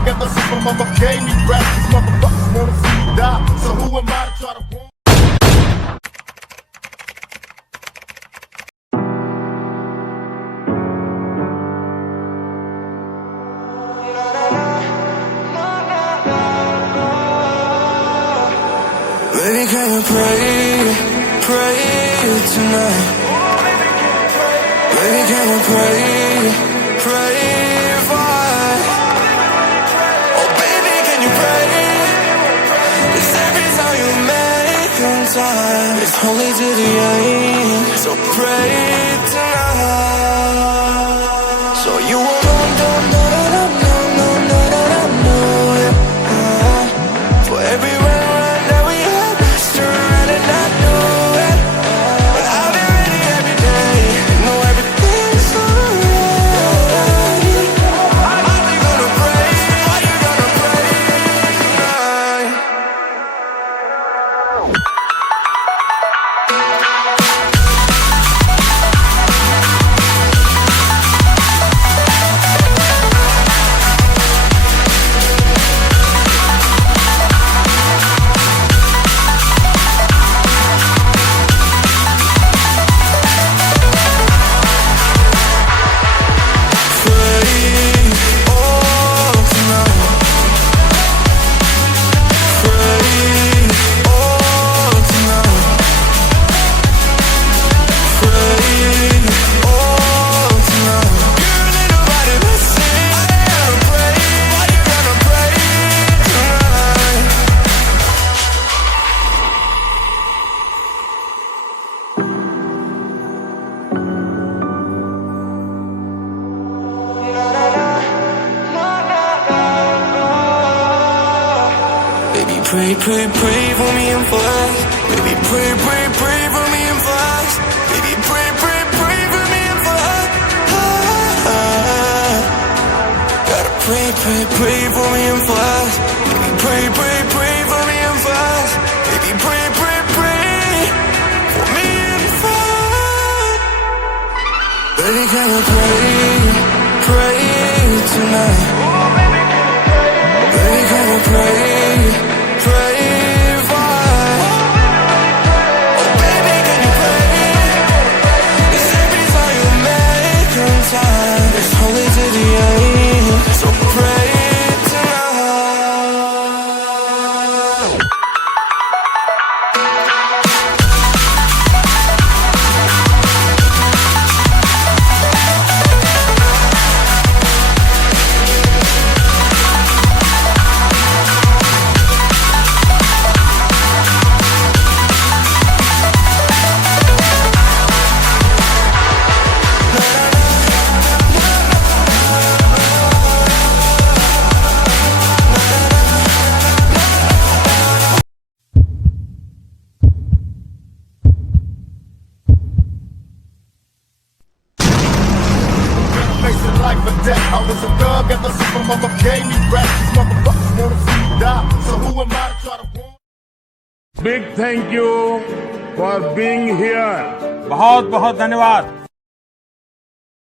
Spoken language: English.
thug ever since my mama gave me rap. These motherfuckers wanna see me die, so who am I to try to warn? Baby, can you pray tonight? Baby, can you pray for us? Oh, baby, can you pray? 'Cause every time you make time, it's only to the end. So pray tonight. So you won't for every run that we had, turn and not know it. But I'll be ready every day. Know everything's alright. Are you gonna pray? Are you gonna pray tonight? Pray for me and for us. Baby, pray for me and for us. Baby, pray for me and for us. Gotta pray for me and for us. Baby, pray for me and for us. Baby, pray for me and for us. Baby, can you pray tonight? Baby, can you pray for us? Oh, baby, can you pray? 'Cause every time you make time, it's only to the end. So pray tonight. Life or death. I was a thug ever since my mama gave me rap. These motherfuckers wanna see me die, so who am I to try to warn? Big thank you for being here. बहुत बहुत धन्यवाद।